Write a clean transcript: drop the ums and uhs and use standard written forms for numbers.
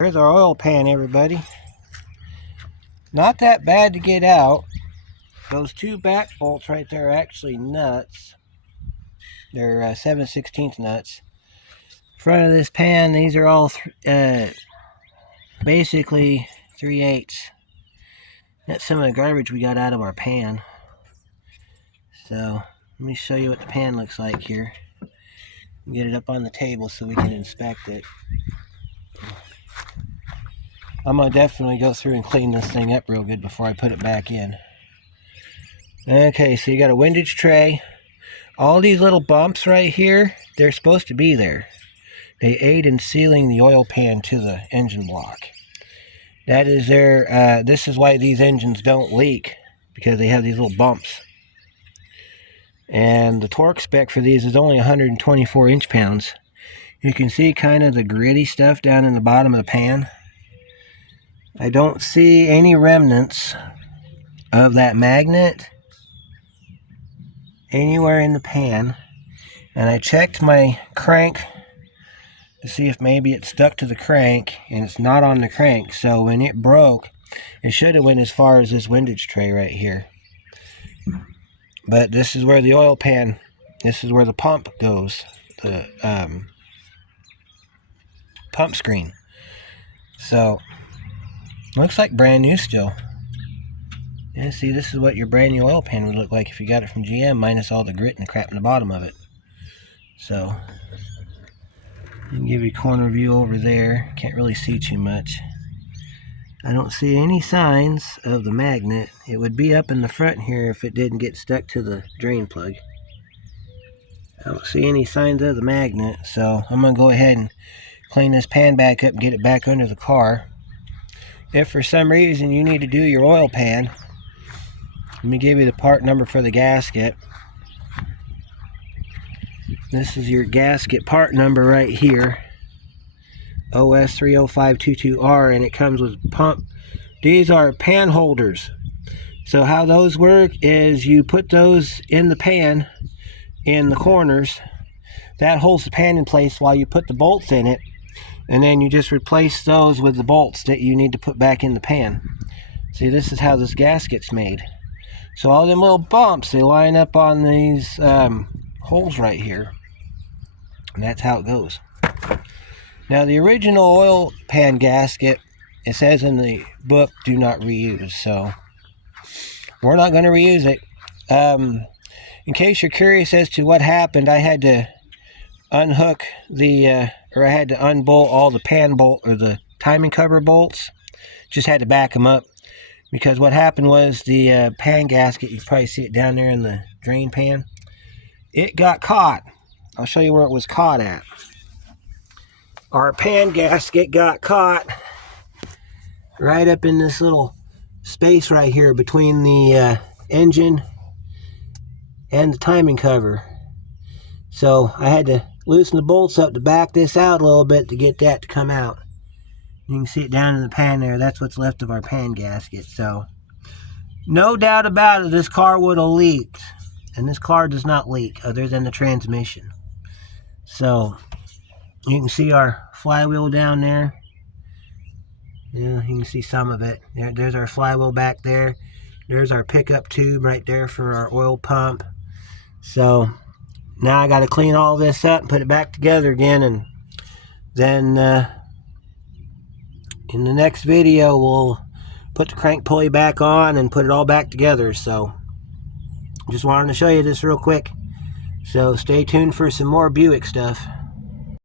There's our oil pan, everybody. Not that bad to get out. Those two back bolts right there are actually nuts. They're 7/16 nuts. Front of this pan, these are all basically 3/8. That's some of the garbage we got out of our pan. So let me show you what the pan looks like here. Get it up on the table so we can inspect it. I'm going to definitely go through and clean this thing up real good before I put it back in. Okay, so you got a windage tray. All these little bumps right here, they're supposed to be there. They aid in sealing the oil pan to the engine block. That is their, this is why these engines don't leak, because they have these little bumps. And the torque spec for these is only 124 inch-pounds. You can see kind of the gritty stuff down in the bottom of the pan. I don't see any remnants of that magnet anywhere in the pan. And I checked my crank to see if maybe it stuck to the crank, and it's not on the crank. So when it broke, it should have went as far as this windage tray right here. But this is where the oil pan, this is where the pump goes, the pump screen. So looks like brand new still. Yeah, see, this is what your brand new oil pan would look like if you got it from GM, minus all the grit and crap in the bottom of it. So I can give you a corner view over there. Can't really see too much. I don't see any signs of the magnet. It would be up in the front here if it didn't get stuck to the drain plug. I don't see any signs of the magnet, so I'm going to go ahead and clean this pan back up and get it back under the car. If for some reason you need to do your oil pan, let me give you the part number for the gasket. This is your gasket part number right here, OS30522R, and it comes with pump. These are pan holders. So how those work is you put those in the pan in the corners. That holds the pan in place while you put the bolts in it, and then you just replace those with the bolts that you need to put back in the pan. See, this is how this gasket's made. So all them little bumps, they line up on these holes right here. And that's how it goes. Now the original oil pan gasket, it says in the book, do not reuse. So we're not going to reuse it. In case you're curious as to what happened, I had to unhook the, I had to unbolt all the pan bolt, or the timing cover bolts. Just had to back them up. Because what happened was the pan gasket, you can probably see it down there in the drain pan. It got caught. I'll show you where it was caught at. Our pan gasket got caught right up in this little space right here between the engine and the timing cover. So I had to loosen the bolts up to back this out a little bit to get that to come out. You can see it down in the pan there. That's what's left of our pan gasket. So no doubt about it, this car would have leaked. And this car does not leak other than the transmission. So you can see our flywheel down there. Yeah, you can see some of it. There's our flywheel back there. There's our pickup tube right there for our oil pump. So now I got to clean all this up and put it back together again. And then in the next video, we'll put the crank pulley back on and put it all back together. So just wanted to show you this real quick. So stay tuned for some more Buick stuff.